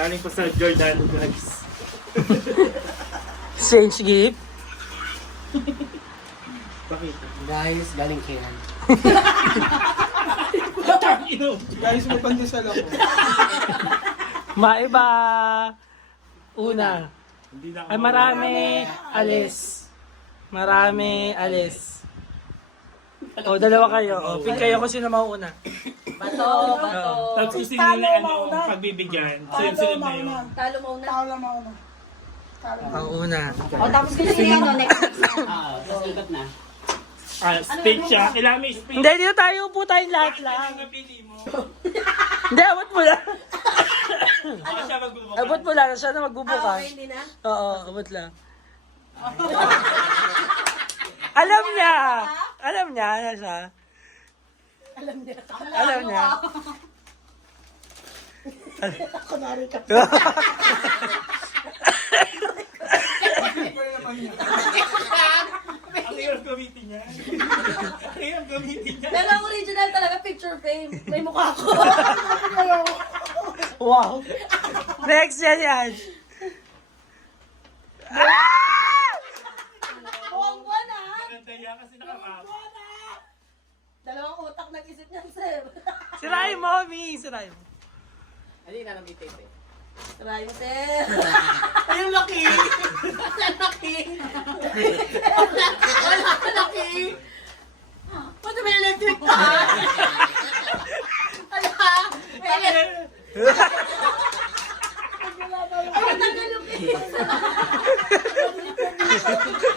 Galing pa sa Jordan, guys. Strange gift. Bakit? Guys, galing Kiran. Guys, may pandesal ako. Maiba. Una. Hindi na ako Ay, marami. Alis. Marami. Alis. O, dalawa kayo. O, pick kayo kung sino mauuna. Bato. Tapos kung sino na ano, pagbibigyan. Sunod na yun. Talo mauna. Mauuna. O, tapos kung sino ano, next. Tapos ikot na. Stage siya. Kailangan may stage. Hindi, dito tayo po tayong lahat lang. Ang napili mo. Hindi, abot mo lang. Baka siya magbubukas. Abot mo lang. Siya na magbubukas. Hindi na. Oo, abot lang. Alam niya. Alam niya. Ano siya? Alam niya. Alam niya. Kunwari ka. Ang hirap gamitin niya. Ang hirap gamitin niya. Pero ang original talaga, picture frame. May mukha ko. Wow. Next yan. Buwang buwan ah. Maganda yan kasi nakamap. Dalawang utak nag-isip niyan, sir. Sirahin mo, Mi. Sirahin mo. Hindi na nabitay eh. Try mo, sir. Ay, ang laki! Ang laki! Wala ka laki! Pati may electric pa! Ala! Ay, matagal yung kiss.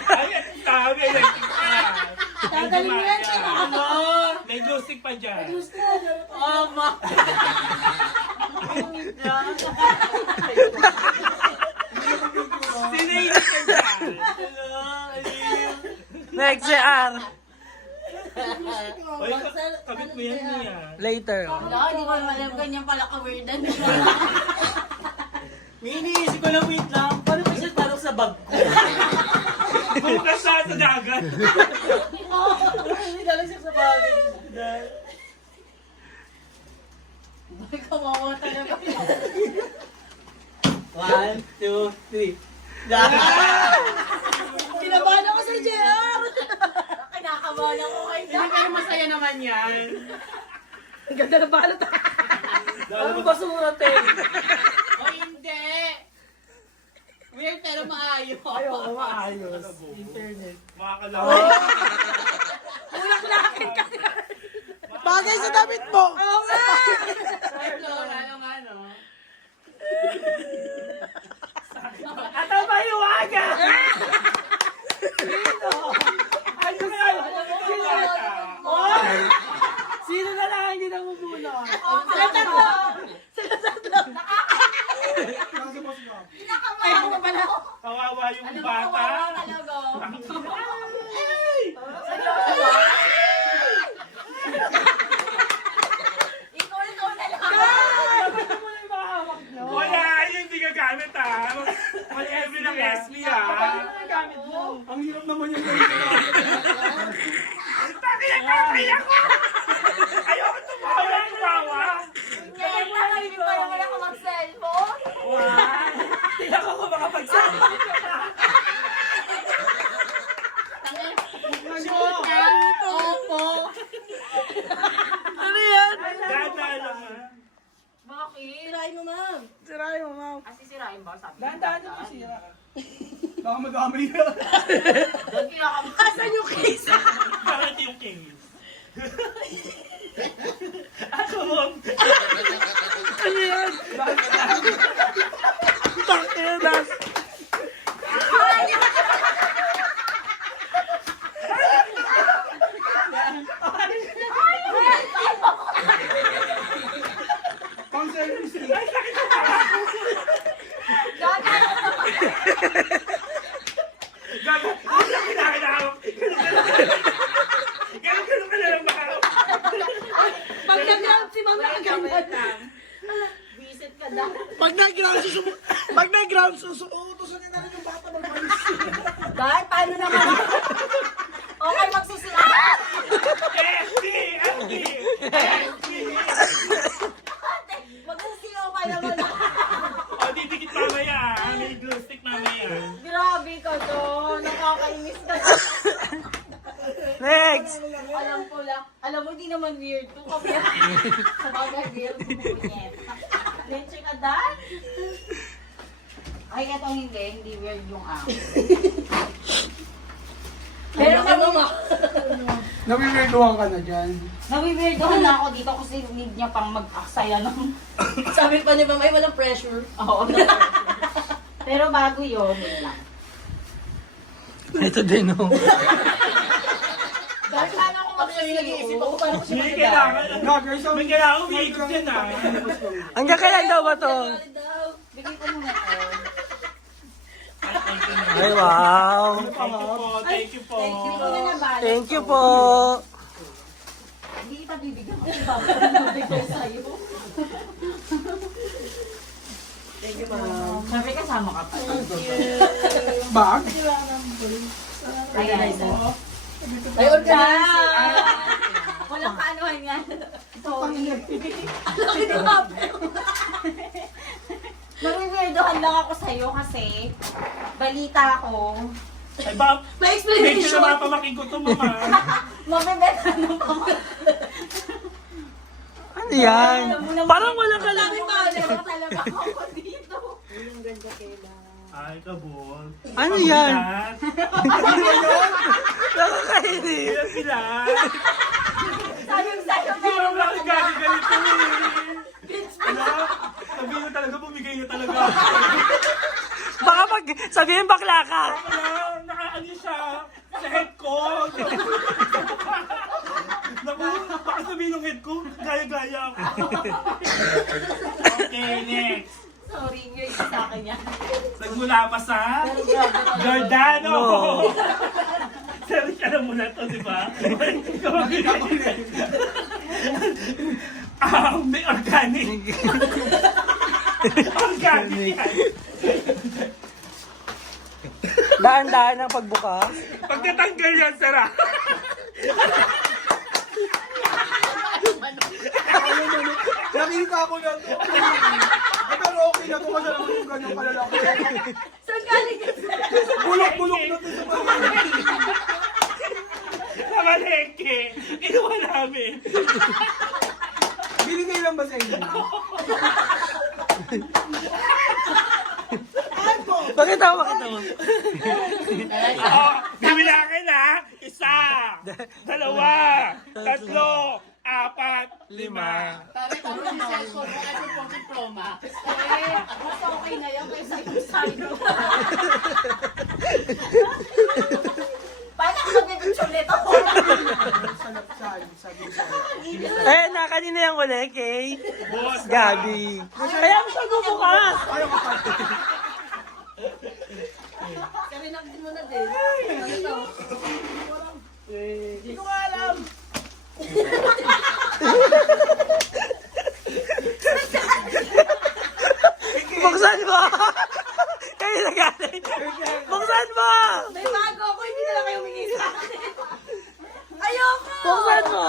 Ay, sabi yan. Tanggalin mo yan, sir. Ano? May glue stick pa dyan. Ama! Sinainis ka dyan. Next yan. Oy, kabit mo yan niya. Later. Wala, hindi ko alam ganyan pala ka-weirdan. Mini, isip ko lang, wait lang. Paano ba siya parang sa bag ko? Bukas siya sa dagat. Hindi lang siya sa bag. Ay, kawawa talaga. 1, 2, 3. Kinabahan ako sa JR. Kinakabahan ako kay Hindi kayo masaya naman yan. Ang ganda ng balot. Ano ba surat eh? O hindi. Weird pero maayos. Oo, maayos. Internet. Makakalawa. Bulak-lakin ka. Bagay sa damit mo. Oo nga. Ano nga no? At ang mahiwaga! Sino? Ano nga? Oy! Sino na lang hindi namumulong? Sila tatlo. Kinakabahan ako pala. Kawawa yung bata. Talaga. Ikaw na lang. Bakit mo na yung mga hawak nyo? Wala, yun hindi gagamit ha. Mag-every ng SB ha. Bakit mo na gamit mo? Ang hirap naman yung gawin ko. Bakit ako? Ayoko tumawa. Tumawa. Ngayon pa lang, hindi pa naman ako mag-cellphone. Tingnan ko kung makapagsabi. Opo. Ano yan? Dada lang ha. Bakit? Sirain mo, ma'am. Sirahin mo, ma'am. Sisirain ba? Sabi Dahan-dahan mo sira. Baka madami na. doon kinakabahan. Asan yung case? Bakit yung case? Ako mo. Ano yan? Takinas. Pang service. Gaga. Kinakahawak. Ganun ka na lang makahawak. Pag nag-ground si ma'am nakaganyan. Visit ka daw. Pag nag-ground uutusan niya na rin yung bata mag-alis. Dahil paano naman? Okay, magsusira. FD! FD! FD! Magsusigaw ka naman. naman weird. Kung kami. Sabagay weird. Leche ka dad? Ay, itong hindi weird yung ako. Pero Nawiwirduhan ka na dyan. nawiwirdohan na ako dito kasi need niya pang mag-aksaya ng... Sabi pa ni Mama, ay walang pressure. Oo. Pero bago yun, wait lang. Ito din, oh. Dahil sana ako Nag-iisip ako, paano ko siya May magdadaan? kailangan. Gagawin sa... May kailangan umiikot yan ah. Hanggang kailan daw ba to? Bigay ko muna to. Ay, wow. Thank you po. Hindi ko na nabalik. Thank you po. Hindi kita bibigyan kasi babalik sa'yo. Thank you, Ma'am. Sabi kasama ka pa. Bag? Ayan. Ay, organize. Walang kaanuhan nga. Sorry. Laki ni Ma'am. Nangwirdohan lang ako sa'yo kasi balita ko, Ay ba? May Medyo explanation. na mapamakin ko to, mama. mabibenta ng pamang. Ano yan? Parang wala ka lang. Wala talaga ako dito. Ay, kabol. Ano yan? Pabigat. Nakakainis. Ilan sila? Sayang sa'yo, Hindi pero mo lang ganito eh. Ano? Sabihin mo talaga, bumigay na talaga. Baka pag sabihin bakla ka. Wala, nakaano siya sa head ko. Naku, baka sabihin ng head ko, gaya-gaya ako. Okay, next. sorry, yun sa akin yan. Nagmula pa sa Giordano. Sorry ka na muna to, di ba? May organic. Organic yan. Daan-daan ang pagbuka. Pagkatanggal yan, Sarah. Nakita ko na to. Pero okay na to kasi naman yung ganyang kalalaki. Saan galing yun? Bulok-bulok na to sa palengke. Sa malengke. Inuwa namin. Binigay lang ba sa inyo? Pakita mo, pakita mo. Bibilangin ha. Isa. Dalawa. Tatlo. Apat. Lima. Pare, tapos yung cellphone mo, iPhone 14 Pro Max. Mas okay na yan kaysa yung sa'yo. Paano ako mag-picture nito? Eh, na kanina yung uli, kay Boss. Gabi. Kaya mo siya bubukas. Karinagin mo na din. Ano to? Hindi ko alam. Buksan mo. Kayo na galing. Buksan mo. May bago ako, hindi na lang kayo humingi sa akin. Ayoko! Buksan mo.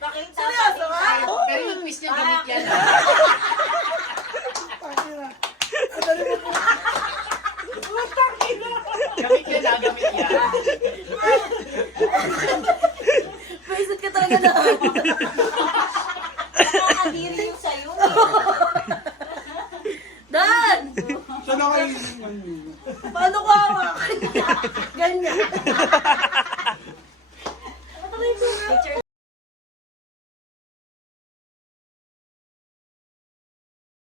Pakita Seryoso pa ka? rin. Pero yung twist niya gamit yan. Gamit yan, gamit yan. Paisit ka talaga na. Nakakadiri yung sa'yo. Dan! Siya na kayo. Paano ko hawakan?